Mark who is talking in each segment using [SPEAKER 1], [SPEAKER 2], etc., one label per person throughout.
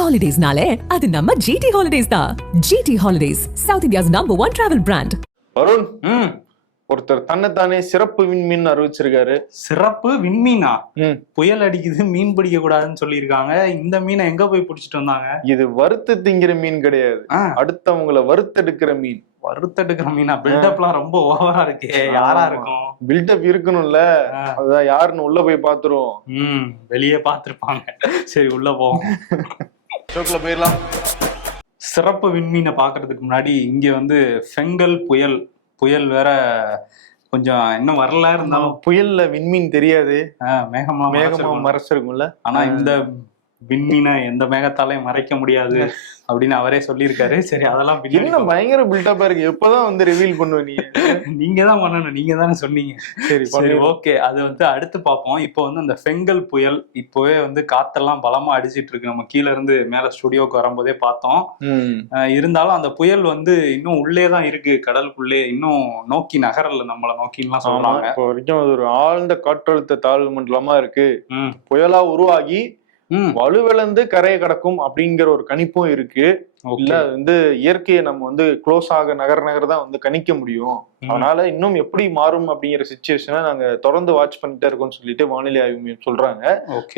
[SPEAKER 1] ஹாலிடேஸ்னாலே அது நம்ம ஜிடி ஹாலிடேஸ் தான். GT holidays south India's number one travel brand
[SPEAKER 2] Varun
[SPEAKER 3] ம்.
[SPEAKER 2] ஒருத்தர் தன்னைத்தானே சிறப்பு விண்மீன் அறிவிச்சிருக்காரு.
[SPEAKER 3] சிறப்பு விண்மீனா?
[SPEAKER 2] ம்.
[SPEAKER 3] புயல் அடிக்குது மீன் பிடிக்க கூடாதுன்னு சொல்லியிருக்காங்க. இந்த மீனை எங்க போய் பிடிச்சிட்டு வந்தாங்க?
[SPEAKER 2] இது வறுத்து திங்கிற மீன் கிடையாது. அடுத்தவங்கள வறுத்தெடுக்கிற மீன்.
[SPEAKER 3] வறுத்தெடுக்கிற மீனா? பில்டப்லாம் ரொம்ப ஓவரா இருக்கே. யாரா இருக்கும்?
[SPEAKER 2] பில்டப் இருக்கணும்ல. அதுதான் யாருன்னு உள்ள போய் பாத்துருவோம்
[SPEAKER 3] ம் வெளியே பார்த்திருப்பாங்க. சரி உள்ள போவோம்.
[SPEAKER 2] ஷோக்குல போயிடலாம்.
[SPEAKER 3] சிறப்பு விண்மீனை பார்க்கிறதுக்கு முன்னாடி இங்க வந்து ஃபெங்கல் புயல் புயல் வேற கொஞ்சம் இன்னும் வரல இருந்தாலும்
[SPEAKER 2] புயல்ல விண்மீன் தெரியாது.
[SPEAKER 3] மேகமா
[SPEAKER 2] மேகமா
[SPEAKER 3] மறைச்சிருக்கும்.
[SPEAKER 2] மறைச்சிருக்கும்ல.
[SPEAKER 3] ஆனா இந்த விண்மீனை எந்த மேகத்தாலையும் மறைக்க முடியாது அப்படின்னு அவரே சொல்லியிருக்காரு. சரி அதெல்லாம்
[SPEAKER 2] என்ன பயங்கர பில்டப்பா இருக்கு. எப்பதான் வந்து ரிவீல் பண்ணுவ நீ?
[SPEAKER 3] நீங்க தான் பண்ணணும். நீங்க தானே சொன்னீங்க.
[SPEAKER 2] சரி
[SPEAKER 3] சரி. ஓகே அது வந்து அடுத்து பார்ப்போம். இப்போ வந்து அந்த ஃபெங்கல் புயல் இப்போவே வந்து காத்தெல்லாம் பலமா அடிச்சிட்டு இருக்கு. நம்ம கீழ இருந்து மேல ஸ்டுடியோக்கு வரும்போதே பார்த்தோம். இருந்தாலும் அந்த புயல் வந்து இன்னும் உள்ளே தான் இருக்கு. கடலுக்குள்ளே இன்னும் நோக்கி நகரல நம்மள நோக்கின்லாம் சொல்றாங்க.
[SPEAKER 2] இப்போ வரைக்கும் அது ஒரு ஆழ்ந்த காற்றழுத்த தாழ்வு மண்டலமா இருக்கு. புயலா உருவாகி வலுவிழந்து கரையை கடக்கும் அப்படிங்கிற ஒரு கணிப்பும் இருக்கு. இல்ல வந்து இயற்கையை நம்ம வந்து க்ளோஸ் ஆக நகர நகர தான் வந்து கணிக்க முடியும். அதனால இன்னும் எப்படி மாறும் அப்படிங்கிற சுச்சுவேஷனை நாங்க தொடர்ந்து வாட்ச் பண்ணிட்டே இருக்கோம்னு சொல்லிட்டு வானிலை ஆய்வு மையம் சொல்றாங்க.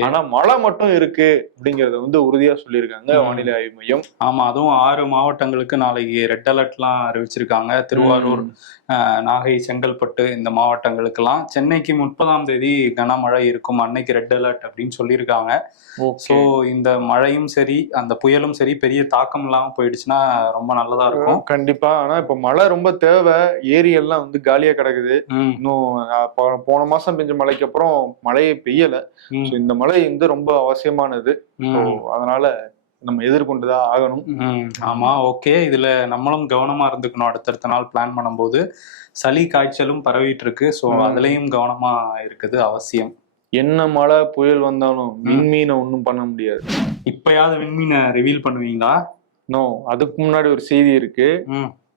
[SPEAKER 2] ஆனா மழை மட்டும் இருக்கு அப்படிங்கறத வந்து உறுதியா சொல்லியிருக்காங்க. வானிலை ஆய்வு மையம்.
[SPEAKER 3] ஆமா அதுவும் ஆறு மாவட்டங்களுக்கு நாளைக்கு ரெட் அலர்ட்லாம் அறிவிச்சிருக்காங்க. திருவாரூர் நாகை செங்கல்பட்டு இந்த மாவட்டங்களுக்கெல்லாம். சென்னைக்கு முப்பதாம் தேதி கனமழை இருக்கும். அன்னைக்கு ரெட் அலர்ட் அப்படின்னு சொல்லியிருக்காங்க. ஸோ இந்த மழையும் சரி அந்த புயலும் சரி பெரிய தாக்கம் இல்லாம போயிடுச்சுன்னா ரொம்ப நல்லதா இருக்கும்.
[SPEAKER 2] கண்டிப்பா. ஆனா இப்ப மழை ரொம்ப தேவை. ஏரி எல்லாம் வந்து காலியா கிடக்குது. இன்னும் போன மாசம் பெஞ்ச மழைக்கு அப்புறம் மழையே பெய்யல. இந்த மழை வந்து ரொம்ப அவசியமானது. அதனால நம்ம எதிர்கொண்டுதான் ஆகணும்.
[SPEAKER 3] ஆமா ஓகே. இதுல நம்மளும் கவனமா இருந்துக்கணும். அடுத்தடுத்த நாள் பிளான் பண்ணும்போது சளி காய்ச்சலும் பரவிட்டு இருக்கு ஸோ
[SPEAKER 2] ம்.
[SPEAKER 3] அதுலயும் கவனமா இருக்குது அவசியம்.
[SPEAKER 2] என்ன மழை புயல் வந்தாலும் விண்மீனை ஒண்ணும் பண்ண முடியாது.
[SPEAKER 3] இப்பயாவது விண்மீனை ரிவீல் பண்ணுவீங்களா?
[SPEAKER 2] நோ அதுக்கு முன்னாடி ஒரு செய்தி இருக்கு.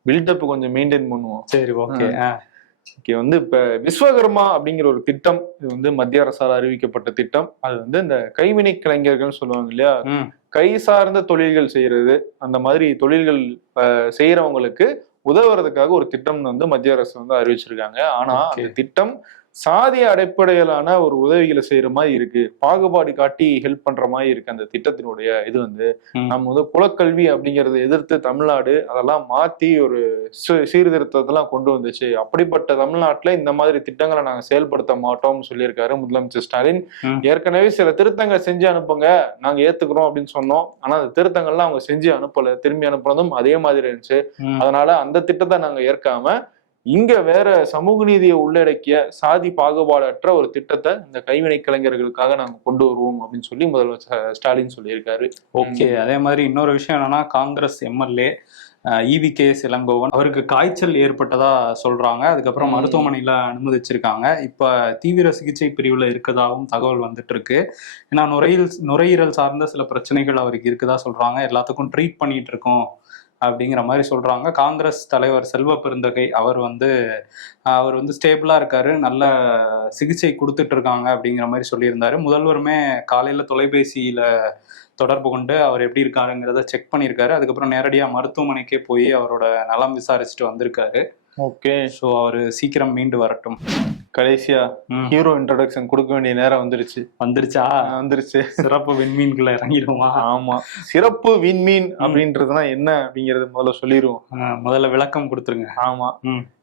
[SPEAKER 2] பில்டப் கொஞ்சம் மெயின்டைன் பண்ணுவோம்.
[SPEAKER 3] சரி ஓகே
[SPEAKER 2] இங்க வந்து இப்ப விஸ்வகர்மா அப்படிங்கிற ஒரு திட்டம் இது வந்து மத்திய அரசால் அறிவிக்கப்பட்ட திட்டம். அது வந்து இந்த கைவினை கலைஞர்கள்னு சொல்லுவாங்க இல்லையா? கை சார்ந்த தொழில்கள் செய்யறது அந்த மாதிரி தொழில்கள் செய்யறவங்களுக்கு உதவுறதுக்காக ஒரு திட்டம் வந்து மத்திய அரசு வந்து அறிவிச்சிருக்காங்க. ஆனா. அந்த திட்டம் சாதிய அடிப்படையிலான ஒரு உதவிகளை செய்யற மாதிரி இருக்கு பாகுபாடு காட்டி ஹெல்ப் பண்ற மாதிரி இருக்கு அந்த திட்டத்தினுடைய இது வந்து. நம்ம வந்து குலக்கல்வி அப்படிங்கறத எதிர்த்து தமிழ்நாடு அதெல்லாம் மாத்தி ஒரு சீர்திருத்தத்தெல்லாம் கொண்டு வந்துச்சு அப்படிப்பட்ட தமிழ்நாட்டுல இந்த மாதிரி திட்டங்களை நாங்க செயல்படுத்த மாட்டோம்னு சொல்லியிருக்காரு முதலமைச்சர் ஸ்டாலின். ஏற்கனவே சில திருத்தங்களை செஞ்சு அனுப்புங்க நாங்க ஏத்துக்கிறோம் அப்படின்னு சொன்னோம் ஆனா அந்த திருத்தங்கள்லாம் அவங்க செஞ்சு அனுப்பல திரும்பி அனுப்புனதும் அதே மாதிரி இருந்துச்சு. அதனால அந்த திட்டத்தை நாங்க ஏற்காம இங்க வேற சமூக நீதியை உள்ளடக்கிய சாதி பாகுபாடற்ற ஒரு திட்டத்தை இந்த கைவினை கலைஞர்களுக்காக நாங்க கொண்டு வருவோம் அப்படின்னு சொல்லி முதல்வர் ஸ்டாலின் சொல்லியிருக்காரு.
[SPEAKER 3] ஓகே அதே மாதிரி இன்னொரு விஷயம் என்னன்னா Congress MLA EV K Elangovan அவருக்கு காய்ச்சல் ஏற்பட்டதா சொல்றாங்க. அதுக்கப்புறம். மருத்துவமனையில அனுமதிச்சிருக்காங்க. இப்ப தீவிர சிகிச்சை பிரிவுல இருக்கதாகவும் தகவல் வந்துட்டு இருக்கு ஏன்னா நுரையீரல் நுரையீரல் சார்ந்த சில பிரச்சனைகள் அவருக்கு இருக்குதா சொல்றாங்க. எல்லாத்துக்கும் ட்ரீட் பண்ணிட்டு இருக்கோம். அப்படிங்கிற மாதிரி சொல்றாங்க. காங்கிரஸ் தலைவர் செல்வ பெருந்தகை அவர் வந்து அவர் வந்து ஸ்டேபிளா இருக்காரு நல்ல சிகிச்சை கொடுத்துட்டு இருக்காங்க அப்படிங்கிற மாதிரி சொல்லியிருந்தாரு. முதல்வருமே காலையில தொலைபேசியில தொடர்பு கொண்டு அவர் எப்படி இருக்காருங்கிறத செக் பண்ணியிருக்காரு. அதுக்கப்புறம் நேரடியாக மருத்துவமனைக்கே போய் அவரோட நலம் விசாரிச்சுட்டு வந்திருக்காரு.
[SPEAKER 2] ஓகே.
[SPEAKER 3] ஸோ அவர் சீக்கிரம் மீண்டு வரட்டும்.
[SPEAKER 2] கடைசியா. ஹீரோ இன்ட்ரோடக்ஷன் கொடுக்க வேண்டிய நேரம் வந்துருச்சு.
[SPEAKER 3] வந்துருச்சா?
[SPEAKER 2] வந்துருச்சு.
[SPEAKER 3] சிறப்பு விண்மீன்குள்ள இறங்கிடுமா?
[SPEAKER 2] ஆமா. சிறப்பு விண்மீன் அப்படின்றதுனா என்ன அப்படிங்கறது முதல்ல சொல்லிடுவோம்
[SPEAKER 3] முதல்ல விளக்கம் கொடுத்துருங்க.
[SPEAKER 2] ஆமா.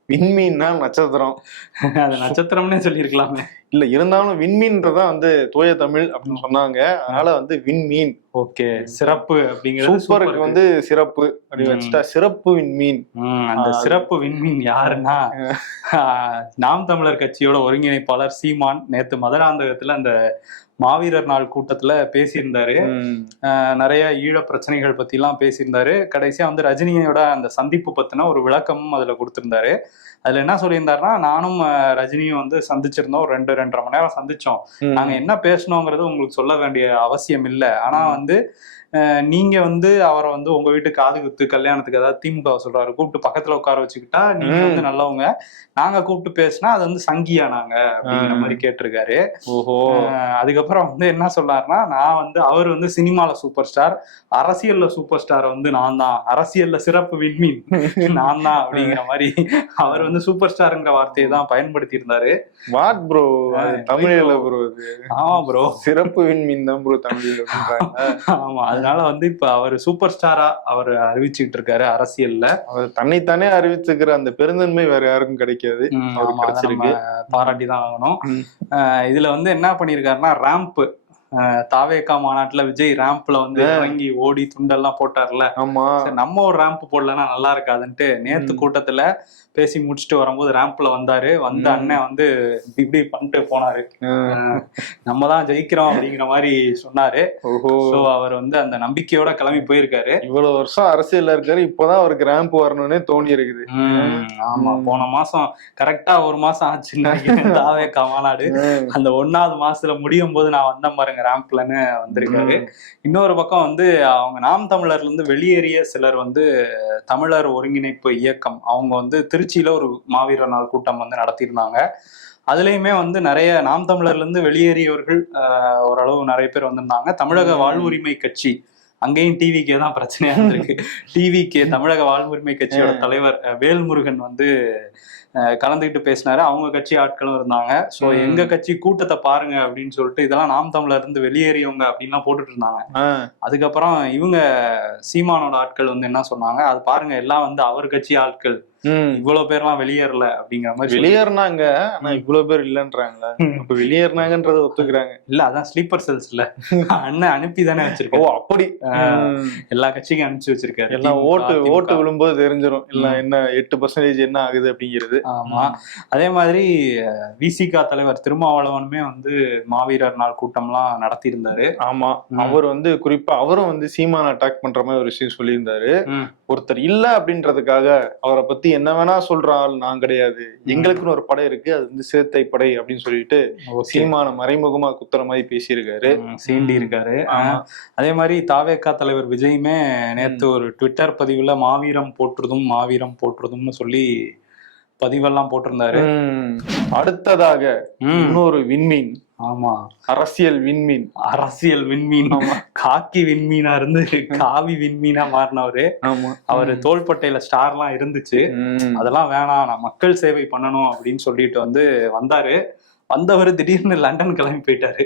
[SPEAKER 2] விண்மீன்னா நட்சத்திரம்.
[SPEAKER 3] அது நட்சத்திரம்னே சொல்லியிருக்கலாமே.
[SPEAKER 2] இல்ல இருந்தாலும் விண்மீன்றதான் வந்து தூய தமிழ் அப்படின்னு சொன்னாங்க. அதனால வந்து விண்மீன்
[SPEAKER 3] ஓகே சிறப்பு அப்படிங்கிறது
[SPEAKER 2] சூப்பருக்கு. வந்து சிறப்பு அப்படி
[SPEAKER 3] ம்.
[SPEAKER 2] வச்சுட்டா சிறப்பு விண்மீன்
[SPEAKER 3] அந்த சிறப்பு விண்மீன் யாருன்னா? நாம் தமிழர் கட்சியோட ஒருங்கிணைப்பாளர் சீமான் நேத்து மதுராந்தகத்துல அந்த மாவீரர் நாள் கூட்டத்துல பேசியிருந்தாரு. நிறைய ஈழ பிரச்சனைகள் பத்திலாம் பேசியிருந்தாரு. கடைசியா வந்து ரஜினியோட அந்த சந்திப்பு பத்தின ஒரு விளக்கமும் அதுல கொடுத்திருந்தாரு. அதுல என்ன சொல்லியிருந்தாருன்னா நானும் ரஜினியும் வந்து சந்திச்சிருந்தோம். ரெண்டு ரெண்டரை மணி நேரம் சந்திச்சோம். நாங்க என்ன பேசணுங்கிறது உங்களுக்கு சொல்ல வேண்டிய அவசியம் இல்லை. ஆனா வந்து நீங்க வந்து அவரை வந்து உங்க வீட்டு காது குத்து கல்யாணத்துக்கு ஏதாவது திமுக சொல்றாரு கூப்பிட்டு பக்கத்துல உட்கார வச்சுக்கிட்டா நீங்க. வந்து நல்லவங்க. நாங்க கூப்பிட்டு பேசினா அது வந்து சங்கியா நாங்க அப்படிங்கிற. மாதிரி கேட்டிருக்காரு.
[SPEAKER 2] ஓஹோ.
[SPEAKER 3] அதுக்கப்புறம் வந்து என்ன சொல்றாருன்னா நான் வந்து அவர் வந்து சினிமால சூப்பர் ஸ்டார் அரசியல்ல சூப்பர் ஸ்டார் வந்து நான் தான். அரசியல்ல சிறப்பு விண்மீன். நான் தான் அப்படிங்கிற மாதிரி அவர் வந்து சூப்பர் ஸ்டார்ங்கிற வார்த்தையை தான் பயன்படுத்தி இருந்தாரு
[SPEAKER 2] வாட் ப்ரோ அது தமிழ்ல ப்ரோ அது.
[SPEAKER 3] ஆமா ப்ரோ
[SPEAKER 2] சிறப்பு விண்மீன் தான் ப்ரோ தமிழ்ல
[SPEAKER 3] ஆமா அதனால வந்து இப்ப அவர் சூப்பர் ஸ்டாரா அவர் அறிவிச்சுட்டு இருக்காரு அரசியல்ல
[SPEAKER 2] அவர் தன்னைத்தானே அறிவிச்சுக்கிற அந்த பெருந்தன்மை வேற யாருக்கும் கிடைக்காது.
[SPEAKER 3] பாராட்டி தான் ஆகணும் இதுல வந்து என்ன பண்ணிருக்காருன்னா ரேம்ப் தாவேக்கா மாநாட்டுல விஜய் ரேம்ப்ல வந்து. இறங்கி ஓடி துண்டெல்லாம் போட்டார்ல
[SPEAKER 2] ஆமா
[SPEAKER 3] நம்ம ஒரு ரேம்ப் போடலன்னா நல்லா இருக்காதுன்ட்டு நேத்து. கூட்டத்துல பேசி முடிச்சுட்டு வரும்போது ரேம்ப்ல வந்தாரு. வந்த. அண்ணன் வந்து இப்படி பண்ணிட்டு போனாரு. நம்ம தான் ஜெயிக்கிறோம் அப்படிங்கிற மாதிரி சொன்னாரு. சோ அவர் வந்து அந்த நம்பிக்கையோட கிளம்பி போயிருக்காரு.
[SPEAKER 2] இவ்வளவு வருஷம் அரசியல்ல இருக்காரு. இப்பதான் அவருக்கு ரேம்ப் வரணும்னே தோணி இருக்குது.
[SPEAKER 3] ஆமா. போன மாசம் கரெக்டா ஒரு மாசம் ஆச்சுன்னு தாவேக்கா மாநாடு. அந்த ஒன்னாவது மாசத்துல முடியும் போது நான் வந்தேன் பாருங்க ரேம்ப்லன்னு வந்திருக்காரு. இன்னொரு பக்கம் வந்து அவங்க நாம் தமிழர்ல இருந்து வெளியேறிய சிலர் வந்து தமிழர் ஒருங்கிணைப்பு இயக்கம். அவங்க வந்து திருச்சியில ஒரு மாவீரர் நாள் கூட்டம் வந்து நடத்தியிருந்தாங்க அதுலயுமே வந்து நிறைய நாம் தமிழர்ல இருந்து வெளியேறியவர்கள் ஓரளவு நிறைய பேர் வந்திருந்தாங்க தமிழக. வாழ்வுரிமை கட்சி அங்கேயும் டிவிக்கே தான் பிரச்சனையா இருந்திருக்கு டிவிக்கே தமிழக வாழ்வுரிமை கட்சியோட. தலைவர் வேல்முருகன் வந்து அஹ், கலந்துக்கிட்டு பேசினாரு அவங்க கட்சி ஆட்களும் இருந்தாங்க ஸோ
[SPEAKER 2] ம்.
[SPEAKER 3] எங்க கட்சி கூட்டத்தை பாருங்க அப்படின்னு சொல்லிட்டு இதெல்லாம் நாம் தமிழர் இருந்து வெளியேறியவங்க அப்படின்லாம் போட்டுட்டு இருந்தாங்க அதுக்கப்புறம் இவங்க சீமானோட ஆட்கள் வந்து என்ன சொன்னாங்க அது பாருங்க எல்லாம் வந்து அவர் கட்சி ஆட்கள். இவ்வளவு பேர்லாம் வெளியேறல அப்படிங்கிற மாதிரி
[SPEAKER 2] வெளியேறினாங்க ஆனா இவ்வளவு பேர் இல்லன்றாங்களா. அப்ப வெளியேறினாங்கன்றத ஒத்துக்கிறாங்க.
[SPEAKER 3] இல்ல அதான் ஸ்லீப்பர் செல்ஸ் இல்ல அண்ணன் அனுப்பி தானே
[SPEAKER 2] ஓ
[SPEAKER 3] வச்சிருக்காரு
[SPEAKER 2] அப்படி.
[SPEAKER 3] எல்லா கட்சிக்கும் அனுப்பிச்சு வச்சிருக்காரு.
[SPEAKER 2] எல்லாம் ஓட்டு. ஓட்டு விழும்போது தெரிஞ்சிடும் எல்லாம்
[SPEAKER 3] ம்.
[SPEAKER 2] என்ன எட்டு பர்சன்டேஜ் என்ன ஆகுது அப்படிங்கிறது.
[SPEAKER 3] ஆமா. அதே மாதிரி விசிகா தலைவர் திருமாவளவனுமே வந்து மாவீரர் நாள் கூட்டம்லாம் நடத்தியிருந்தாரு.
[SPEAKER 2] ஆமா. அவர் வந்து குறிப்பா அவரும் வந்து சீமான அட்டாக் பண்ற மாதிரி ஒரு விஷயம் சொல்லியிருந்தாரு. ஒருத்தர் இல்ல அப்படின்றதுக்காக அவரை பத்தி என்ன வேணா சொல்ற ஆள் நான் கிடையாது. எங்களுக்குன்னு ஒரு படை இருக்கு அது வந்து சேத்தை படை அப்படின்னு சொல்லிட்டு. சீமான மறைமுகமா குத்துற மாதிரி பேசியிருக்காரு.
[SPEAKER 3] சீண்டி இருக்காரு. அதே மாதிரி தாவேக்கா தலைவர் விஜயுமே நேத்து ஒரு ட்விட்டர் பதிவுல மாவீரம் போற்றுதும் மாவீரம் போற்றுதும்னு சொல்லி பதிவெல்லாம் போட்டிருந்தாரு.
[SPEAKER 2] அடுத்ததாக இன்னொரு விண்மீன்.
[SPEAKER 3] ஆமா.
[SPEAKER 2] அரசியல் விண்மீன்.
[SPEAKER 3] அரசியல் விண்மீன்.
[SPEAKER 2] ஆமா.
[SPEAKER 3] காக்கி விண்மீனா இருந்து காவி விண்மீனா மாறினவரு.
[SPEAKER 2] ஆமா.
[SPEAKER 3] அவரு தோள்பட்டையில ஸ்டார்லாம் இருந்துச்சு. அதெல்லாம் வேணாம் நான் மக்கள் சேவை பண்ணணும் அப்படின்னு சொல்லிட்டு வந்து வந்தாரு. வந்தவர் திடீர்னு லண்டன் கிளம்பி போயிட்டாரு.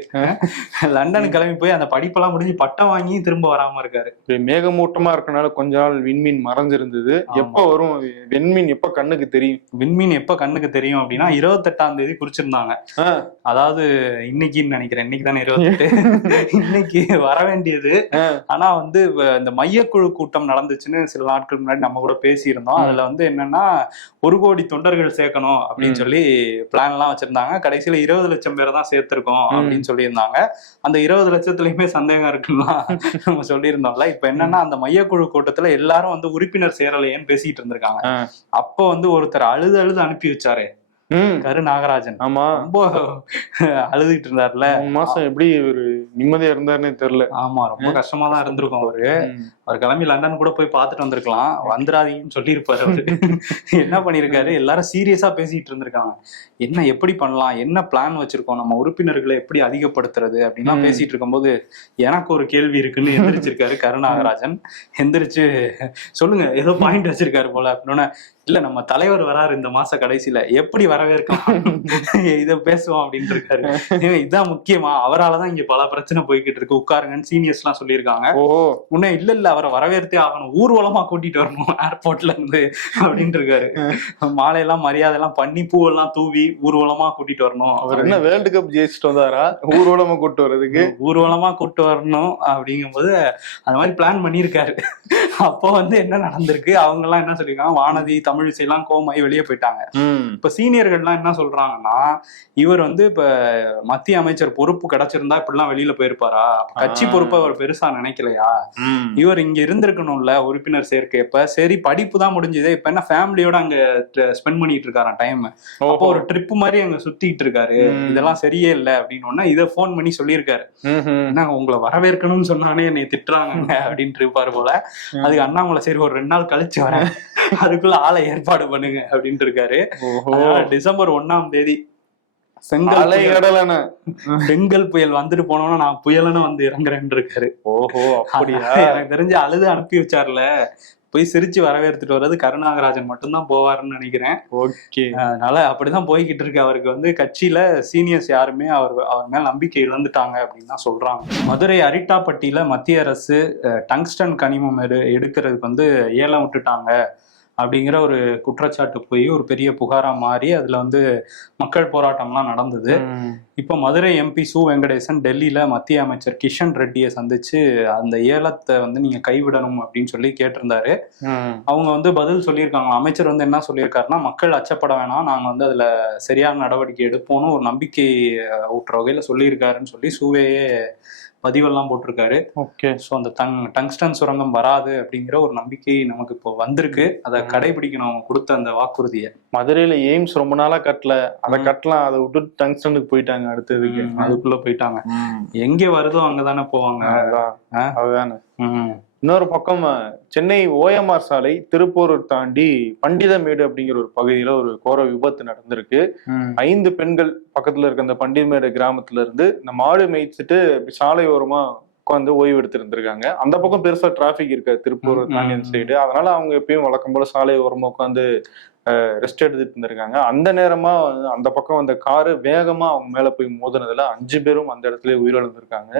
[SPEAKER 3] லண்டன் கிளம்பி போய் அந்த படிப்பெல்லாம் முடிஞ்சு பட்டம் வாங்கி திரும்ப வராம இருக்காரு.
[SPEAKER 2] மேகமூட்டமா இருக்கனால கொஞ்ச நாள் விண்மீன் மறைஞ்சிருந்தது. எப்ப வரும்? வெண்மீன் எப்ப கண்ணுக்கு தெரியும்?
[SPEAKER 3] விண்மீன் எப்ப கண்ணுக்கு தெரியும் அப்படின்னா இருபத்தெட்டாம் தேதி குறிச்சிருந்தாங்க. அதாவது இன்னைக்குன்னு நினைக்கிறேன். இன்னைக்கு தானே இருபத்தெட்டு? இன்னைக்கு வர வேண்டியது. ஆனா வந்து இந்த மையக்குழு கூட்டம் நடந்துச்சுன்னு சில நாட்கள் முன்னாடி நம்ம கூட பேசியிருந்தோம். அதுல வந்து என்னன்னா ஒரு கோடி தொண்டர்கள் சேர்க்கணும் அப்படின்னு. சொல்லி பிளான் எல்லாம் வச்சிருந்தாங்க. கடைசியில இருபது லட்சம் பேரை தான் சேர்த்திருக்கோம். அப்படின்னு சொல்லியிருந்தாங்க. அந்த இருபது லட்சத்துலயுமே சந்தேகம் இருக்குன்னா நம்ம சொல்லியிருந்தோம்ல. இப்ப என்னன்னா அந்த மையக்குழு கூட்டத்துல எல்லாரும் வந்து உறுப்பினர் சேரலையேன்னு பேசிட்டு இருந்திருக்காங்க. அப்போ வந்து ஒருத்தர் அழுது அழுது அனுப்பி வச்சாரு. கரு நாகராஜன்.
[SPEAKER 2] ஆமா.
[SPEAKER 3] ரொம்ப அழுதுகிட்டு இருந்தாருல.
[SPEAKER 2] மாசம் எப்படி ஒரு நிம்மதியா இருந்தாருன்னே தெரியல.
[SPEAKER 3] ஆமா ரொம்ப கஷ்டமா தான் இருந்திருக்கும் அவரு. அவர் கிளம்பி லண்டன் கூட போய் பார்த்துட்டு வந்திருக்கலாம். வந்துடாதீங்கன்னு சொல்லியிருப்பாரு அவரு. என்ன பண்ணிருக்காரு எல்லாரும் சீரியஸா பேசிட்டு இருந்திருக்காங்க. என்ன எப்படி பண்ணலாம்? என்ன பிளான் வச்சிருக்கோம்? நம்ம உறுப்பினர்களை எப்படி அதிகப்படுத்துறது? அப்படின்லாம். பேசிட்டு இருக்கும்போது எனக்கு ஒரு கேள்வி இருக்குன்னு எந்திரிச்சிருக்காரு கருணாகராஜன் எந்திரிச்சு சொல்லுங்க ஏதோ பாயிண்ட் வச்சிருக்காரு போல. அப்படின்னா இல்ல நம்ம தலைவர் வராரு இந்த மாச கடைசியில. எப்படி வரவேற்கலாம்? இத பேசுவோம். அப்படின்னு இருக்காரு. இதான் முக்கியமா. அவராலதான் இங்க பல பிரச்சனை போய்கிட்டு இருக்கு. உட்காருங்கன்னு சீனியர்ஸ் எல்லாம் சொல்லியிருக்காங்க. உன்ன இல்ல இல்ல அவரை வரவேற்றே ஆகணும் ஊர்வலமா கூட்டிட்டு வரணும் ஏர்போர்ட்ல இருந்து அப்படின்ட்டு இருக்காரு. மாலையெல்லாம் மரியாதை எல்லாம் பண்ணி பூவெல்லாம் தூவி ஊர்வலமா கூட்டிட்டு வரணும்.
[SPEAKER 2] அவர் என்ன வேர்ல்டு கப் ஜெயிச்சுட்டு வந்தாரா? ஊர்வலமா கூட்டு வர்றதுக்கு?
[SPEAKER 3] ஊர்வலமா கூட்டு வரணும் அப்படிங்கும்போது அந்த மாதிரி பிளான் பண்ணியிருக்காரு. அப்போ வந்து என்ன நடந்திருக்கு? அவங்க எல்லாம் என்ன சொல்லியிருக்காங்க? வானதி தமிழிசை எல்லாம் கோமாயி வெளியே போயிட்டாங்க. இப்ப சீனியர்கள்லாம் என்ன சொல்றாங்கன்னா இவர் வந்து இப்ப மத்திய அமைச்சர் பொறுப்பு கிடைச்சிருந்தா இப்படிலாம் வெளியில போயிருப்பாரா? கட்சி. பொறுப்பை அவர் பெருசா நினைக்கலையா. இவர் இங்க இருந்திருக்கணும்ல உறுப்பினர் சேர்க்கை. இப்ப சரி படிப்பு தான் முடிஞ்சது. இப்ப என்ன ஃபேமிலியோட அங்க ஸ்பெண்ட் பண்ணிட்டு இருக்காராம் டைம் அப்போ. ஒரு ட்ரிப் மாதிரி அங்க சுத்திட்டு இருக்காரு. இதெல்லாம் சரியே இல்ல அப்படின்னு உடனே இதை ஃபோன் பண்ணி சொல்லியிருக்காரு. என்ன உங்களை வரவேற்கணும்னு சொன்னானே என்னை திட்டுறாங்க அப்படின்ட்டு இருப்பாரு போல. அதுக்கு அண்ணாமலை சரி ஒரு ரெண்டு நாள் கழிச்சு வரேன். அதுக்குள்ள ஆளை ஏற்பாடு பண்ணுங்க அப்படின்ட்டு இருக்காரு. டிசம்பர் ஒண்ணாம் தேதி செங்கல்
[SPEAKER 2] கடலன.
[SPEAKER 3] செங்கல் புயல் வந்துட்டு போனோம்னா நான் புயலுன்னு வந்து இறங்குறேன்னு இருக்காரு
[SPEAKER 2] ஓஹோ அப்படியா?
[SPEAKER 3] எனக்கு தெரிஞ்சு அழுது அனுப்பி வச்சார்ல. போய் சிரிச்சு வரவேற்றுட்டு வர்றது கருணாகராஜன் மட்டும்தான் போவாருன்னு நினைக்கிறேன்.
[SPEAKER 2] ஓகே.
[SPEAKER 3] அதனால அப்படிதான் போய்கிட்டு இருக்கு அவருக்கு வந்து கட்சியில சீனியர்ஸ் யாருமே அவர் அவர் மேல நம்பிக்கை இழந்துட்டாங்க அப்படின்னு தான் சொல்றாங்க. மதுரை அரிட்டாப்பட்டியில மத்திய அரசு டங்ஸ்டன் கனிமம் எடு எடுக்கிறதுக்கு வந்து ஏலம் விட்டுட்டாங்க. அப்படிங்கிற ஒரு குற்றச்சாட்டு போய் ஒரு பெரிய புகாரா மாறி அதுல வந்து மக்கள் போராட்டம்லாம் நடந்தது. இப்போ மதுரை எம்பி சு வெங்கடேசன் டெல்லியில மத்திய அமைச்சர் கிஷன் ரெட்டியை சந்திச்சு அந்த ஏலத்தை வந்து நீங்க கைவிடணும் அப்படின்னு சொல்லி கேட்டிருந்தாரு. அவங்க வந்து பதில் சொல்லியிருக்காங்க அமைச்சர் வந்து என்ன சொல்லியிருக்காருன்னா மக்கள் அச்சப்பட வேணாம் நாங்க வந்து அதுல சரியான நடவடிக்கை எடுப்போம்னு ஒரு நம்பிக்கை ஊட்டுற வகையில சொல்லியிருக்காருன்னு சொல்லி சூவேயே பதிவெல்லாம் போட்டிருக்காரு.
[SPEAKER 2] ஓகே.
[SPEAKER 3] ஸோ அந்த டங் டங்ஸ்டன் சுரங்கம் வராது அப்படிங்கிற ஒரு நம்பிக்கை நமக்கு இப்போ வந்திருக்கு. அதை. கடைபிடிக்கணும். அவங்க கொடுத்த அந்த வாக்குறுதியை.
[SPEAKER 2] மதுரையில எய்ம்ஸ் ரொம்ப நாளா கட்டல. அதை. கட்டலாம். அதை விட்டு டங்ஸ்டனுக்கு போயிட்டாங்க அடுத்ததுக்கு
[SPEAKER 3] அதுக்குள்ள போயிட்டாங்க. எங்க வருதோ அங்கதானே போவாங்க?
[SPEAKER 2] அதுதானே.
[SPEAKER 3] ம்.
[SPEAKER 2] இன்னொரு பக்கம் சென்னை ஓஎம்ஆர் சாலை திருப்பூர் தாண்டி பண்டிதமேடு அப்படிங்கிற ஒரு பகுதியில ஒரு கோர விபத்து நடந்திருக்கு. ஐந்து பெண்கள் பக்கத்துல இருக்க அந்த பண்டிதமேடு கிராமத்துல இருந்து இந்த மாடு மேய்ச்சிட்டு சாலை ஓரமா உட்காந்து ஓய்வு எடுத்து இருந்திருக்காங்க அந்த பக்கம் பெருசா டிராபிக் இருக்காது திருப்பூர்
[SPEAKER 3] ம்,
[SPEAKER 2] தாண்டி
[SPEAKER 3] ம்,
[SPEAKER 2] அந்த சைடு அதனால அவங்க எப்பயும் வழக்கம் போல சாலை ஓரமா உட்காந்து ரெஸ்ட் எடுத்துட்டு இருந்திருக்காங்க. அந்த நேரமா அந்த பக்கம் அந்த காரு வேகமா அவங்க மேல போய் மோதினதுல அஞ்சு பேரும் அந்த இடத்துல உயிரிழந்திருக்காங்க.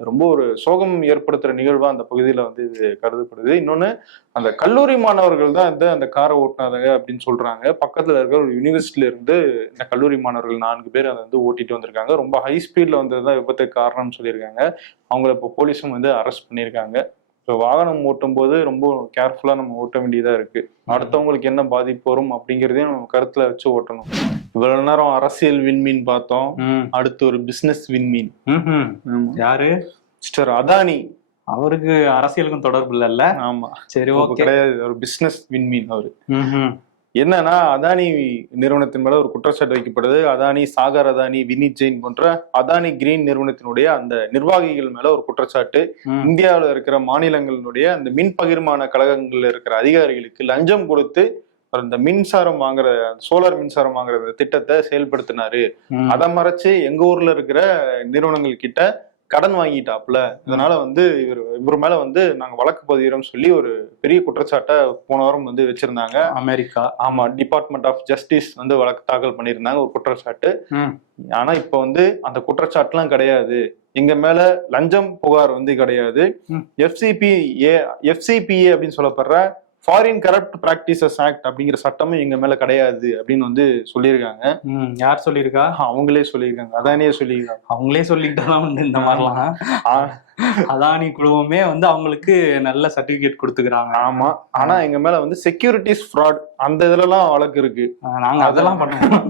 [SPEAKER 2] ரொம்ப ஒரு சோகம் ஏற்படுத்துற நிகழ்வா அந்த பகுதியில வந்து இது கருதப்படுது. இன்னொன்னு அந்த கல்லூரி மாணவர்கள் தான் இந்த அந்த காரை ஓட்டினாங்க அப்படின்னு சொல்றாங்க. பக்கத்துல இருக்கிற ஒரு யூனிவர்சிட்டியில இருந்து இந்த கல்லூரி மாணவர்கள் நான்கு பேர் அதை வந்து ஓட்டிட்டு வந்திருக்காங்க. ரொம்ப ஹை ஸ்பீட்ல வந்ததுதான் விபத்துக்கு காரணம்னு சொல்லியிருக்காங்க. அவங்கள இப்போ போலீஸும் வந்து அரெஸ்ட் பண்ணியிருக்காங்க. இப்போ வாகனம் ஓட்டும் போது ரொம்ப கேர்ஃபுல்லா நம்ம ஓட்ட வேண்டியதா இருக்கு. அடுத்தவங்களுக்கு என்ன பாதிப்பு வரும் அப்படிங்கிறதையும் நம்ம கருத்துல வச்சு ஓட்டணும். இவ்வளவு நேரம் அரசியல் விண்மீன் பார்த்தோம். அடுத்து ஒரு பிசினஸ் விண்மீன்.
[SPEAKER 3] யாரு?
[SPEAKER 2] மிஸ்டர் அதானி.
[SPEAKER 3] அவருக்கு அரசியலுக்கும் தொடர்பு இல்லைல்ல?
[SPEAKER 2] ஆமா.
[SPEAKER 3] சரி ஓகே.
[SPEAKER 2] கிடையாது. ஒரு பிசினஸ் விண்மீன் அவரு. என்னன்னா அதானி நிறுவனத்தின் மேல ஒரு குற்றச்சாட்டு வைக்கப்படுது. அதானி சாகர் அதானி வினித் ஜெயின் போன்ற அதானி கிரீன் நிறுவனத்தினுடைய அந்த நிர்வாகிகள் மேல ஒரு குற்றச்சாட்டு. இந்தியாவில் இருக்கிற மாநிலங்களினுடைய அந்த மின் பகிர்மான கழகங்கள்ல இருக்கிற அதிகாரிகளுக்கு லஞ்சம் கொடுத்து அந்த மின்சாரம் வாங்குற சோலார் மின்சாரம் வாங்குற திட்டத்தை செயல்படுத்தினாரு. அதை மறைச்சு எங்க ஊர்ல இருக்கிற நிறுவனங்கள் கிட்ட கடன் வாங்கிட்டாப்ல இதனால வந்து இவர் இவர் மேல வந்து நாங்க வழக்கு பதிகிறோம் சொல்லி ஒரு பெரிய குற்றச்சாட்டை போன வாரம் வந்து வச்சிருந்தாங்க.
[SPEAKER 3] அமெரிக்கா.
[SPEAKER 2] ஆமா டிபார்ட்மெண்ட் ஆஃப் ஜஸ்டிஸ் வந்து வழக்கு தாக்கல் பண்ணியிருந்தாங்க ஒரு குற்றச்சாட்டு. ஆனா இப்ப வந்து அந்த குற்றச்சாட்டுலாம் கிடையாது. எங்க மேல லஞ்சம் புகார் வந்து கிடையாது. எஃப்சிபி ஏ எஃப்சிபிஏ அப்படின்னு சொல்லப்படுற ஃபாரின் கரப்ட் பிராக்டிசஸ் ஆக்ட் அப்படிங்கிற சட்டமும் எங்க மேல கிடையாது அப்படின்னு வந்து சொல்லியிருக்காங்க.
[SPEAKER 3] யார் சொல்லியிருக்கா?
[SPEAKER 2] அவங்களே சொல்லியிருக்காங்க. அதானே சொல்லியிருக்காங்க.
[SPEAKER 3] அவங்களே சொல்லிக்கிட்டாதான் உண்டு இந்த மாதிரிலாம். அதானி குழுவமே வந்து அவங்களுக்கு நல்ல சர்டிபிகேட் கொடுத்துக்கிறாங்க.
[SPEAKER 2] ஆமா. ஆனா எங்க மேல வந்து செக்யூரிட்டிஸ் ஃப்ராட் அந்த இதுலலாம் வழக்கு இருக்கு.
[SPEAKER 3] நாங்க அதெல்லாம் பண்ணுவோம்.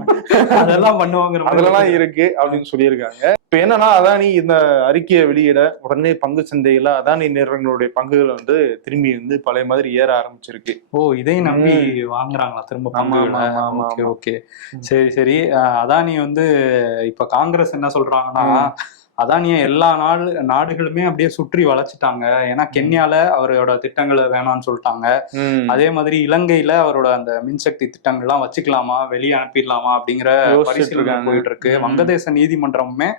[SPEAKER 3] அதெல்லாம் பண்ணுவோங்கிற மாதிரி
[SPEAKER 2] அதெல்லாம் இருக்கு. அப்படின்னு சொல்லியிருக்காங்க. இப்ப என்னன்னா அதானி இந்த அறிக்கையை வெளியிட உடனே பங்கு சந்தையில அதானி நிறுவனங்களுடைய பங்குகள் வந்து திரும்பி வந்து பழைய மாதிரி ஏற ஆரம்பிச்சிருக்கு.
[SPEAKER 3] ஓ இதையும் நம்பி வாங்குறாங்களா திரும்ப ஓகே. ஓகே. சரி சரி. அதானி வந்து இப்ப காங்கிரஸ் என்ன சொல்றாங்கன்னா அதானிய எல்லா நாடு நாடுகளுமே அப்படியே சுற்றி வளைச்சிட்டாங்க ஏன்னா கென்யால அவரோட திட்டங்களை வேணாம்னு சொல்லிட்டாங்க. அதே மாதிரி இலங்கையில அவரோட அந்த மின்சக்தி திட்டங்கள்லாம் வச்சுக்கலாமா வெளியே அனுப்பிடலாமா அப்படிங்கிற பரிசீலனை. போயிட்டு இருக்கு. வங்கதேச நீதிமன்றமுமே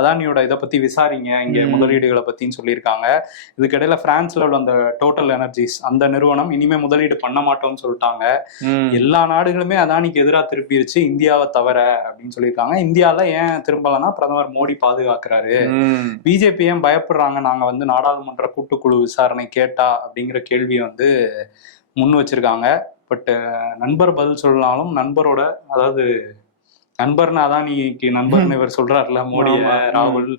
[SPEAKER 3] அதானியோட இதை பத்தி விசாரிங்க. இங்க. முதலீடுகளை பத்தின்னு சொல்லியிருக்காங்க. இதுக்கிடையில பிரான்ஸ்ல உள்ள அந்த டோட்டல் எனர்ஜிஸ் அந்த நிறுவனம் இனிமே முதலீடு பண்ண மாட்டோம்னு சொல்லிட்டாங்க. எல்லா நாடுகளுமே அதானிக்கு எதிராக திருப்பிருச்சு இந்தியாவை தவிர அப்படின்னு சொல்லியிருக்காங்க. இந்தியால ஏன் திரும்பலன்னா பிரதமர் மோடி பாதுகாக்கிறாரு. பிஜேபி ஏன் பயப்படுறாங்க? நாங்க வந்து நாடாளுமன்ற கூட்டுக்குழு விசாரணை கேட்டா அப்படிங்கிற கேள்வியை வந்து முன் வச்சிருக்காங்க. பட் நண்பர் பதில் சொல்லனாலும் நண்பரோட அதாவது நண்பர்னு அதானிக்கு நண்பர்னு இவர் சொல்றாருல மோடி. ராகுல்.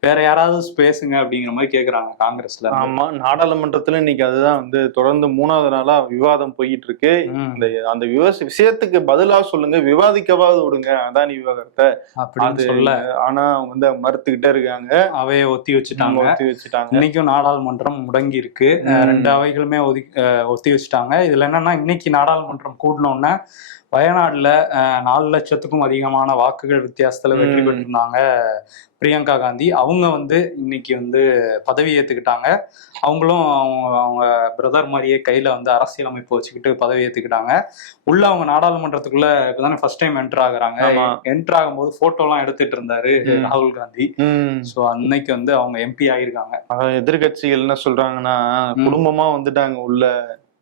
[SPEAKER 3] வேற யாராவது பேசுங்க அப்படிங்கிற மாதிரி கேக்குறாங்க காங்கிரஸ்ல
[SPEAKER 2] ஆமா. நாடாளுமன்றத்துல இன்னைக்கு அதுதான் வந்து தொடர்ந்து மூணாவது நாளா விவாதம் போயிட்டு இருக்கு
[SPEAKER 3] ம்,
[SPEAKER 2] அந்த விஷயத்துக்கு பதிலா சொல்லுங்க விவாதிக்கவாது விடுங்க. அதானி விவகாரத்தை.
[SPEAKER 3] அப்படின்னு சொல்ல.
[SPEAKER 2] ஆனா அவங்க வந்து மறுத்துக்கிட்டே இருக்காங்க.
[SPEAKER 3] அவையை ஒத்தி வச்சுட்டாங்க.
[SPEAKER 2] ஒத்தி வச்சுட்டாங்க.
[SPEAKER 3] இன்னைக்கும் நாடாளுமன்றம் முடங்கி இருக்கு. ரெண்டு அவைகளுமே ஒதி அஹ் ஒத்தி வச்சுட்டாங்க. இதுல என்னன்னா இன்னைக்கு நாடாளுமன்றம் கூடினோடனே வயநாடுல அஹ், நாலு லட்சத்துக்கும் அதிகமான வாக்குகள் வித்தியாசத்துல வெற்றி. பெற்றிருந்தாங்க பிரியங்கா காந்தி அவங்க வந்து இன்னைக்கு வந்து பதவி ஏத்துக்கிட்டாங்க அவங்களும் அவங்க அவங்க பிரதர் மாதிரியே கையில வந்து அரசியலமைப்பு வச்சுக்கிட்டு பதவி ஏத்துக்கிட்டாங்க உள்ள அவங்க நாடாளுமன்றத்துக்குள்ள இப்பதானே ஃபர்ஸ்ட் டைம் என்டர் ஆகுறாங்க. என்டர் ஆகும்போது போட்டோ எல்லாம் எடுத்துட்டு இருந்தாரு. ராகுல் காந்தி. சோ அன்னைக்கு வந்து அவங்க எம்பி ஆயிருக்காங்க
[SPEAKER 2] அதான் எதிர்கட்சிகள் என்ன சொல்றாங்கன்னா. குடும்பமா வந்துட்டாங்க உள்ள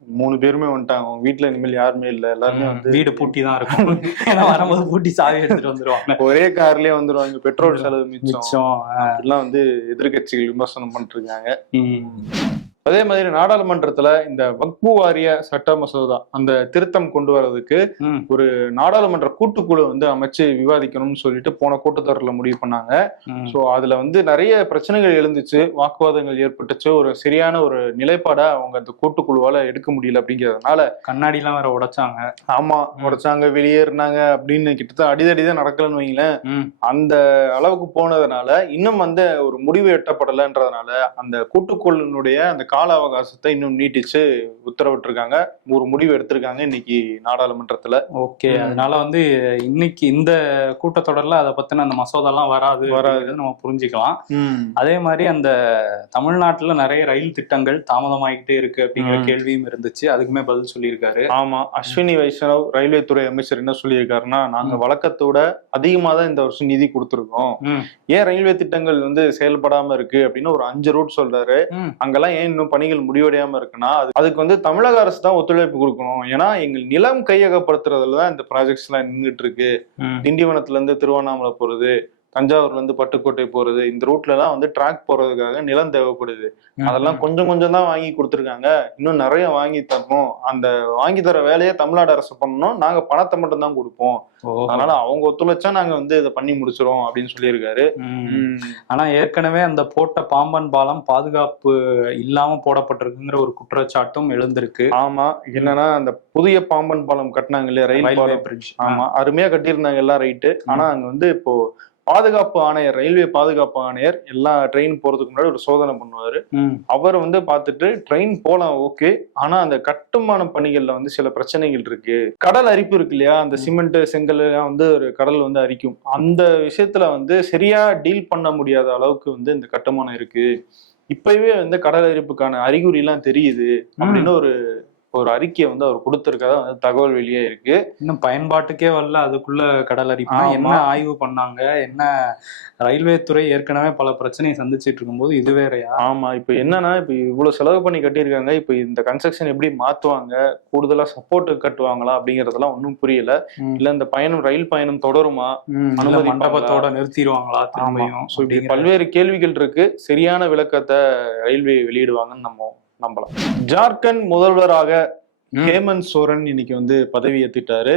[SPEAKER 2] மூணு பேருமே வந்துட்டாங்க. அவங்க வீட்டுல இனிமேல் யாருமே இல்ல. எல்லாருமே வந்து
[SPEAKER 3] வீடு பூட்டி தான் இருக்கும். ஏன்னா வரும்போது பூட்டி சாவி எடுத்துட்டு வந்துருவாங்க.
[SPEAKER 2] ஒரே கார்லயே வந்துருவாங்க. பெட்ரோல் செலவு மிச்சம். அப்படிலாம் வந்து எதிர்கட்சிகள் விமர்சனம் பண்ணிட்டு இருக்காங்க. அதே மாதிரி நாடாளுமன்றத்துல இந்த வக்பு வாரிய சட்ட மசோதா அந்த திருத்தம் கொண்டு வர்றதுக்கு
[SPEAKER 3] ம்,
[SPEAKER 2] நாடாளுமன்ற கூட்டுக்குழு வந்து அமைச்சு விவாதிக்கணும்னு சொல்லிட்டு போன கூட்டத்தொடர்ல முடிவு பண்ணாங்க. சோ அதுல வந்து நிறைய பிரச்சனைகள் எழுந்துச்சு. வாக்குவாதங்கள் ஏற்பட்டுச்சு. ஒரு சரியான ஒரு நிலைப்பாடை அவங்க அந்த கூட்டுக்குழுவால எடுக்க முடியல அப்படிங்கிறதுனால
[SPEAKER 3] கண்ணாடி எல்லாம் வேற உடைச்சாங்க.
[SPEAKER 2] ஆமா. உடைச்சாங்க வெளியேறினாங்க அப்படின்னு கிட்டத்தட்ட அடிதடி தான் நடக்கலன்னு வைங்களேன். அந்த அளவுக்கு போனதுனால இன்னும் வந்து ஒரு முடிவு எட்டப்படலைன்றதுனால அந்த கூட்டுக்குழுனுடைய அந்த கால அவகாசத்தை இன்னும் நீட்டிச்சு உத்தரவிட்டிருக்காங்க. ஒரு முடிவு எடுத்திருக்காங்க இன்னைக்கு நாடாளுமன்றத்துல.
[SPEAKER 3] ஓகே. அதனால வந்து இன்னைக்கு இந்த கூட்டத்தொடர்ல அதை பத்தின அந்த மசோதாலாம் வராது
[SPEAKER 2] வராது.
[SPEAKER 3] அப்படிங்கறத நம்ம புரிஞ்சுக்கலாம். அதே மாதிரி அந்த தமிழ்நாட்டுல நிறைய ரயில் திட்டங்கள் தாமதமாயிட்டே இருக்கு அப்படிங்கிற. கேள்வியும் இருந்துச்சு. அதுக்குமே பதில் சொல்லியிருக்காரு.
[SPEAKER 2] ஆமா அஸ்வினி வைஷ்ணவ் ரயில்வே துறை அமைச்சர் என்ன சொல்லியிருக்காருன்னா நாங்க. வழக்கத்தோட அதிகமா தான் இந்த வருஷம் நிதி கொடுத்துருக்கோம். ஏன் ரயில்வே திட்டங்கள் வந்து செயல்படாம இருக்கு அப்படின்னு ஒரு அஞ்சு ரூட் சொல்றாரு. அங்கெல்லாம் ஏன் இன்னும் பணிகள் முடிவடையாம இருக்குன்னா அது- அதுக்கு வந்து தமிழக அரசு தான் ஒத்துழைப்பு கொடுக்கணும் ஏன்னா எங்கள் நிலம் கையகப்படுத்துறதுல தான் இந்த ப்ராஜெக்ட்ஸ் எல்லாம் நின்றுட்டு இருக்கு. திண்டிவனத்துல இருந்து திருவண்ணாமலை போறது தஞ்சாவூர்ல இருந்து பட்டுக்கோட்டை போறது இந்த ரூட்ல எல்லாம் வந்து ட்ராக் போறதுக்காக நிலம் தேவைப்படுது. அதெல்லாம் கொஞ்சம் கொஞ்சம் தான் வாங்கி கொடுத்துருக்காங்க. இன்னும் நிறைய வாங்கி தரணும். அந்த வாங்கி தர வேலையை தமிழ்நாடு அரசு பண்ணணும். நாங்க பணத்தை மட்டும் தான் கொடுப்போம். அதனால அவங்க ஒத்துழைச்சா நாங்க வந்து இதை பண்ணி முடிச்சிரும் அப்படின்னு சொல்லியிருக்காரு.
[SPEAKER 3] ஆனா ஏற்கனவே அந்த போட்ட பாம்பன் பாலம் பாதுகாப்பு இல்லாம போடப்பட்டிருக்குங்கிற ஒரு குற்றச்சாட்டும் எழுந்திருக்கு.
[SPEAKER 2] ஆமா. என்னன்னா அந்த புதிய பாம்பன் பாலம் கட்டினாங்க இல்லையா ரயில் பாலம்.
[SPEAKER 3] பிரிட்ஜ்
[SPEAKER 2] ஆமா. அருமையா கட்டியிருந்தாங்க எல்லாம் ரைட்டு ஆனா அங்க வந்து இப்போ பாதுகாப்பு ஆணையர் ரயில்வே பாதுகாப்பு ஆணையர் எல்லா ட்ரெயின் போறதுக்கு முன்னாடி ஒரு சோதனை பண்ணுவாரு. அவர் வந்து பார்த்துட்டு ட்ரெயின் போலாம் ஓகே ஆனா அந்த கட்டுமான பணிகள்ல வந்து சில பிரச்சனைகள் இருக்கு. கடல் அரிப்பு இருக்கு இல்லையா? அந்த சிமெண்ட் செங்கல் எல்லாம் வந்து ஒரு கடல் வந்து அரிக்கும். அந்த விஷயத்துல வந்து சரியா டீல் பண்ண முடியாத அளவுக்கு வந்து இந்த கட்டுமானம் இருக்கு. இப்பவே வந்து கடல் அரிப்புக்கான அறிகுறி எல்லாம் தெரியுது அப்படின்னு ஒரு ஒரு அறிக்கையை வந்து அவர் கொடுத்திருக்கதா வந்து தகவல் வெளியே இருக்கு.
[SPEAKER 3] இன்னும் பயன்பாட்டுக்கே வரல. அதுக்குள்ள கடல் அரிப்புனா
[SPEAKER 2] ஆமா.
[SPEAKER 3] என்ன ஆய்வு பண்ணாங்க? என்ன ரயில்வே துறை ஏற்கனவே பல பிரச்சனையை சந்திச்சிட்டு இருக்கும்போது இது வேறயா?
[SPEAKER 2] ஆமா. இப்ப என்னன்னா இப்ப இவ்வளவு செலவு பண்ணி கட்டியிருக்காங்க. இப்ப இந்த கன்ஸ்ட்ரக்ஷன் எப்படி மாத்துவாங்க? கூடுதலா சப்போர்ட் கட்டுவாங்களா? அப்படிங்கறதெல்லாம் ஒன்றும் புரியல. இல்ல இந்த பயணம் ரயில் பயணம் தொடருமா? அனுமதிப்பாங்களா?
[SPEAKER 3] மண்டபத்தோட நிறுத்திடுவாங்களா திரும்பியும்
[SPEAKER 2] பல்வேறு கேள்விகள் இருக்கு. சரியான விளக்கத்தை ரயில்வே வெளியிடுவாங்கன்னு நம்ம நம்பலாம். ஜார்க்கண்ட் முதல்வராக. ஹேமந்த் சோரன் இன்னைக்கு வந்து பதவி ஏத்திட்டாரு.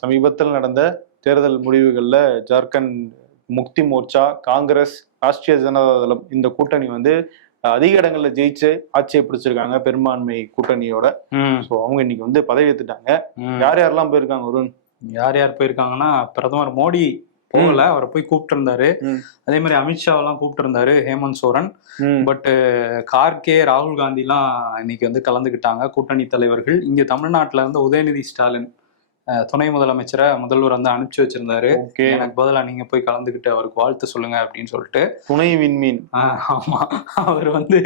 [SPEAKER 2] சமீபத்தில் நடந்த தேர்தல் முடிவுகள்ல ஜார்க்கண்ட் முக்தி மோர்ச்சா காங்கிரஸ் ராஷ்டிரிய ஜனதா தளம் இந்த கூட்டணி வந்து அதிக இடங்கள்ல ஜெயிச்சு ஆட்சியை பிடிச்சிருக்காங்க பெரும்பான்மை கூட்டணியோட. சோ அவங்க இன்னைக்கு வந்து பதவி ஏத்துட்டாங்க. யார் யாரெல்லாம் போயிருக்காங்க வருண்?
[SPEAKER 3] யார் யார் போயிருக்காங்கன்னா பிரதமர் மோடி போகல. அவரை போய் கூப்பிட்டு இருந்தாரு. அதே மாதிரி அமித்ஷா எல்லாம் கூப்பிட்டு இருந்தாரு ஹேமந்த் சோரன். பட் கார்கே ராகுல் காந்திலாம் இன்னைக்கு வந்து கலந்துக்கிட்டாங்க. கூட்டணி தலைவர்கள். இங்க தமிழ்நாட்டுல இருந்து உதயநிதி ஸ்டாலின் துணை முதலமைச்சரை முதல்வர் வந்து அனுப்பிச்சு வச்சிருந்தாரு. எனக்கு பதிலா நீங்க போய் கலந்துக்கிட்டு அவருக்கு வாழ்த்து சொல்லுங்க அப்படின்னு சொல்லிட்டு.
[SPEAKER 2] துணை விண்மீன்.
[SPEAKER 3] ஆமா. அவர் வந்து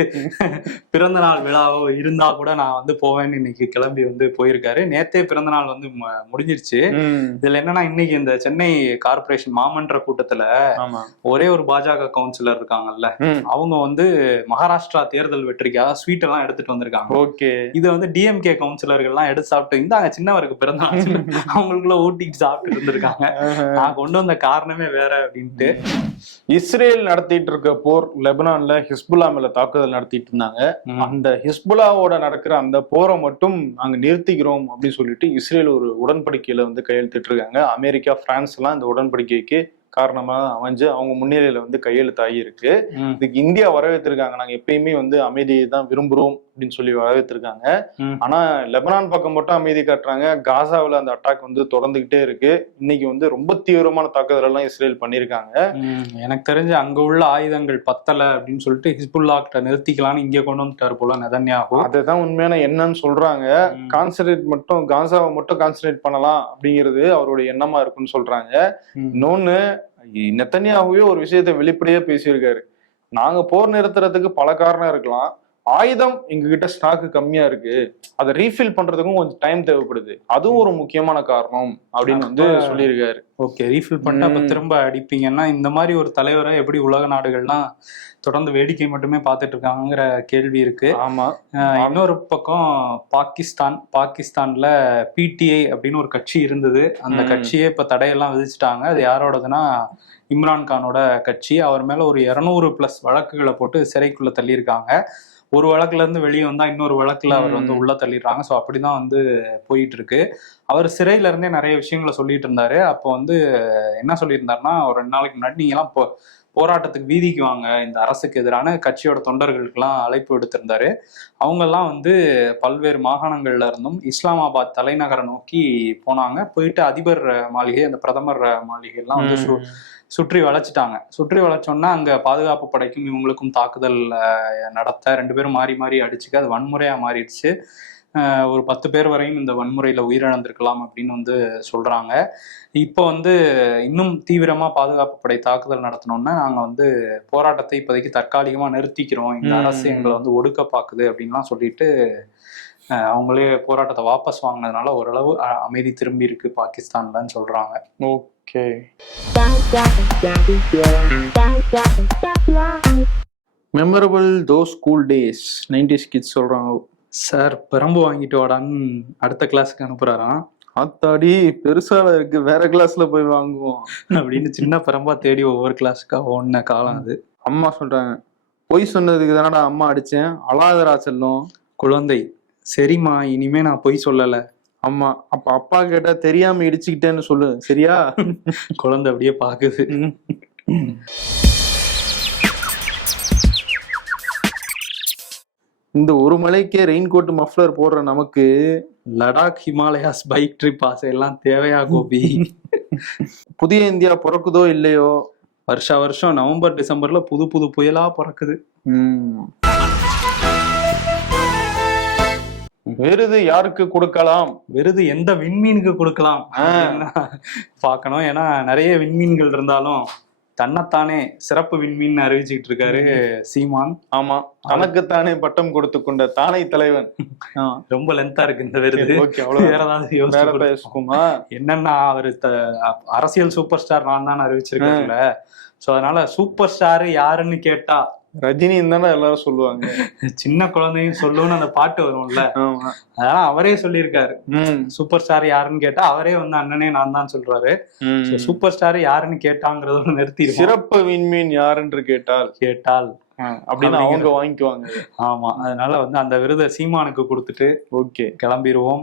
[SPEAKER 3] பிறந்த நாள் விழாவோ இருந்தா கூட நான் வந்து போவேன்னு இன்னைக்கு கிளம்பி வந்து போயிருக்காரு. நேத்தே பிறந்த நாள் வந்து முடிஞ்சிருச்சு. இதுல என்னன்னா இன்னைக்கு இந்த சென்னை கார்ப்பரேஷன் மாமன்ற கூட்டத்துல ஒரே ஒரு பாஜக கவுன்சிலர் இருக்காங்கல்ல. அவங்க வந்து மகாராஷ்டிரா தேர்தல் வெற்றிக்காக ஸ்வீட் எல்லாம் எடுத்துட்டு வந்திருக்காங்க.
[SPEAKER 2] ஓகே.
[SPEAKER 3] இது வந்து டிஎம்கே கவுன்சிலர்கள் எல்லாம் எடுத்து சாப்பிட்டு இந்தாங்க சின்னவருக்கு பிறந்த நாள். அவங்களுக்குள்ள ஊட்டிட்டு சாப்பிட்டு இருந்திருக்காங்க. நான் கொண்டு வந்த காரணமே வேற அப்படின்ட்டு.
[SPEAKER 2] இஸ்ரேல் நடத்திட்டு இருக்க போர் லெபனான்ல ஹிஸ்புல்லா மேல தாக்குதல் நடத்திட்டு இருந்தாங்க. அந்த ஹிஸ்புல்லாவோட நடக்கிற அந்த போரை மட்டும் நாங்க நிறுத்திக்கிறோம் அப்படின்னு சொல்லிட்டு இஸ்ரேல் ஒரு உடன்படிக்கையில வந்து கையெழுத்திட்டு இருக்காங்க. அமெரிக்கா பிரான்ஸ் எல்லாம் இந்த உடன்படிக்கைக்கு காரணமா அமைஞ்சு அவங்க முன்னிலையில வந்து கையெழுத்தாகி இருக்கு இதுக்கு இந்தியா வரவேற்றிருக்காங்க. நாங்க எப்பயுமே வந்து அமைதியை தான் விரும்புறோம் அப்படின்னு சொல்லி வரவேற்றிருக்காங்க. ஆனா லெபனான் பக்கம் மட்டும் அமைதி காட்டுறாங்க. காசாவுல அந்த அட்டாக் வந்து தொடர்ந்துகிட்டே இருக்கு. இன்னைக்கு வந்து ரொம்ப தீவிரமான தாக்குதல் எல்லாம் இஸ்ரேல் பண்ணிருக்காங்க
[SPEAKER 3] ம், எனக்கு தெரிஞ்சு அங்க உள்ள ஆயுதங்கள் பத்தல அப்படின்னு சொல்லிட்டு ஹிஸ்புல்லா கிட்ட நிறுத்திக்கலாம்னு இங்க கொண்டு வந்துட்டாரு போல நெதன்யாகு.
[SPEAKER 2] அதுதான் உண்மையான என்னன்னு சொல்றாங்க. கான்சன்ட்ரேட் மட்டும் காசாவை மட்டும் கான்சன்ட்ரேட் பண்ணலாம் அப்படிங்கிறது அவருடைய எண்ணமா இருக்குன்னு சொல்றாங்க. இன்னொன்னு நெத்தனியாகவே ஒரு விஷயத்த வெளிப்படையா பேசியிருக்காரு. நாங்க போர் நிறுத்துறதுக்கு பல காரணம் இருக்கலாம். ஆயுதம் எங்ககிட்ட ஸ்டாக் கம்மியா இருக்கு. அதை ரீஃபில் பண்றதுக்கும் கொஞ்சம் டைம் தேவைப்படுது. அதுவும் ஒரு முக்கியமான காரணம் அப்படின்னு வந்து சொல்லியிருக்காரு.
[SPEAKER 3] ஓகே ரீஃபில் பண்ணிட்டு அப்ப. திரும்ப அடிப்பீங்கன்னா இந்த மாதிரி ஒரு தலைவரை எப்படி உலக நாடுகள்லாம் தொடர்ந்து வேடிக்கை மட்டுமே பார்த்துட்டு இருக்காங்கிற கேள்வி இருக்கு.
[SPEAKER 2] ஆமா.
[SPEAKER 3] இன்னொரு பக்கம் பாகிஸ்தான் பாகிஸ்தான்ல பிடிஐ அப்படின்னு ஒரு கட்சி இருந்தது. அந்த. கட்சியே இப்ப தடையெல்லாம் விதிச்சிட்டாங்க. அது யாரோடதுன்னா இம்ரான் கானோட கட்சி. அவர் மேல ஒரு இருநூறு பிளஸ் வழக்குகளை போட்டு சிறைக்குள்ள தள்ளியிருக்காங்க. ஒரு வழக்குல இருந்து வெளியே வந்தா இன்னொரு வழக்குல அவர் வந்து. உள்ள தள்ளிடுறாங்க. ஸோ அப்படிதான் வந்து போயிட்டு இருக்கு அவர் சிறையில இருந்தே நிறைய விஷயங்களை சொல்லிட்டு இருந்தாரு. அப்போ வந்து என்ன சொல்லியிருந்தாருன்னா ஒரு ரெண்டு நாளைக்கு முன்னாடி நீங்க எல்லாம் போ போராட்டத்துக்கு வீதிக்கு வாங்க இந்த அரசுக்கு எதிரான கட்சியோட தொண்டர்களுக்கெல்லாம் அழைப்பு விடுத்திருந்தாரு. அவங்கெல்லாம் வந்து பல்வேறு மாகாணங்கள்ல இருந்தும் இஸ்லாமாபாத் தலைநகரை நோக்கி போனாங்க. போயிட்டு அதிபர் மாளிகை அந்த பிரதமர் மாளிகை எல்லாம் வந்து சு- சுற்றி வளைச்சிட்டாங்க. சுற்றி வளைச்சோன்னா அங்க பாதுகாப்பு படைக்கும் இவங்களுக்கும் தாக்குதல் நடத்த ரெண்டு பேரும் மாறி மாறி அடிச்சுக்க அது வன்முறையா மாறிடுச்சு. ஒரு பத்து பேர் வரையும் இந்த வன்முறையில உயிரிழந்திருக்கலாம் அப்படின்னு வந்து சொல்றாங்க. இப்போ வந்து இன்னும் தீவிரமா பாதுகாப்பு படை தாக்குதல் நடத்தணும்னா நாங்க வந்து போராட்டத்தை இப்போதைக்கு தற்காலிகமா நிறுத்திக்கிறோம். இந்த. அரசு எங்களை வந்து ஒடுக்க பாக்குது அப்படின்லாம் சொல்லிட்டு அவங்களே போராட்டத்தை வாபஸ் வாங்கினதுனால ஓரளவு அமைதி திரும்பி இருக்கு பாகிஸ்தான்லன்னு சொல்றாங்க.
[SPEAKER 2] Okay. Memorable though school days nineties kids சொல்றாங்க.
[SPEAKER 3] சார் பெரம்பு வாங்கிட்டு வாடான்னு அடுத்த கிளாஸுக்கு அனுப்புறாராம்
[SPEAKER 2] ஆத்தாடி பெருசால இருக்கு. வேற கிளாஸ்ல போய் வாங்குவோம்.
[SPEAKER 3] அப்படின்னு சின்ன பெரம்பா தேடி ஒவ்வொரு கிளாஸுக்கா ஓடின காலம் அது.
[SPEAKER 2] அம்மா சொல்றாங்க. பொய் சொன்னதுக்கு தானடா அம்மா அடிச்சேன். அழாதரா செல்லும்.
[SPEAKER 3] குழந்தை சரிம்மா இனிமே நான் பொய் சொல்லல.
[SPEAKER 2] அம்மா அப்ப அப்பா கேட்டா தெரியாம இடிச்சுக்கிட்டேன்னு சொல்லு. சரியா?
[SPEAKER 3] குழந்தை அப்படியே பாக்குது.
[SPEAKER 2] இந்த ஒரு மலைக்கே ரெயின் கோட் மஃப்ளர் போடுற நமக்கு
[SPEAKER 3] லடாக் ஹிமாலயாஸ் பைக் ட்ரிப் ஆசையெல்லாம் தேவையா கோபி?
[SPEAKER 2] புதிய இந்தியா பிறக்குதோ இல்லையோ?
[SPEAKER 3] வருஷா வருஷம் நவம்பர் டிசம்பர்ல புது புது புயலா பிறக்குது.
[SPEAKER 2] விருது யாருக்கு கொடுக்கலாம்?
[SPEAKER 3] விருது எந்த விண்மீனுக்கு கொடுக்கலாம்? பார்க்கணும். ஏன்னா நிறைய விண்மீன்கள் இருந்தாலும் தன்னைத்தானே சிறப்பு விண்மீன் அறிவிச்சுக்கிட்டு இருக்காரு சீமான்.
[SPEAKER 2] ஆமா. தனக்குத்தானே பட்டம் கொடுத்து கொண்ட தானை தலைவன்.
[SPEAKER 3] ரொம்ப லென்த்தா இருக்கு இந்த விருது. வேற ஏதாவது.
[SPEAKER 2] பேசுக்குமா
[SPEAKER 3] என்னன்னா அவரு அரசியல் சூப்பர் ஸ்டார் நான் தான் அறிவிச்சிருக்கேன்ல சோ அதனால சூப்பர் ஸ்டார் யாருன்னு கேட்டா
[SPEAKER 2] ரஜினின்னு தானே எல்லாரும் சொல்லுவாங்க.
[SPEAKER 3] சின்ன குழந்தையும் சொல்லுன்னு அந்த பாட்டு வரும்ல? அதனால அவரே சொல்லியிருக்காரு. சூப்பர் ஸ்டார் யாருன்னு கேட்டா அவரே வந்து அண்ணனே நான் தான் சொல்றாரு. சூப்பர் ஸ்டார் யாருன்னு கேட்டாங்கிறத நிறுத்தி
[SPEAKER 2] சிறப்பு விண்மீன் யாரென்று கேட்டால்?
[SPEAKER 3] கேட்டால்.
[SPEAKER 2] அப்படின்னு அவங்க வாங்கிக்குவாங்க.
[SPEAKER 3] ஆமா. அதனால வந்து அந்த விருதை சீமானுக்கு கொடுத்துட்டு
[SPEAKER 2] ஓகே.
[SPEAKER 3] கிளம்பிடுவோம்